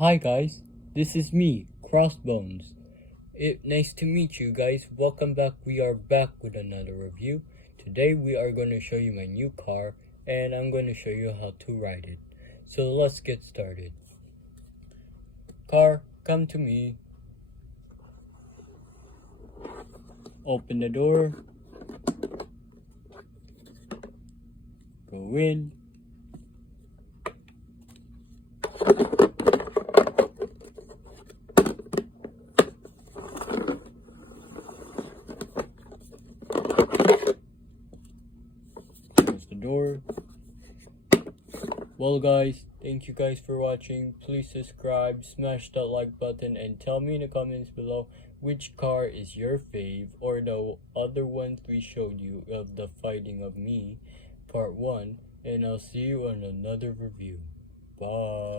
Hi guys, this is me, Crossbones. Nice to meet you guys. Welcome back. We are back with another review. Today we are going to show you my new car and I'm going to show you how to ride it. So let's get started. Car, come to me. Open the door. Go in. Close the door. Well guys, thank you guys for watching. Please subscribe, smash that like button, and tell me in the comments below which car is your fave, or the other ones we showed you of the fighting of me, part 1, and I'll see you on another review. Bye.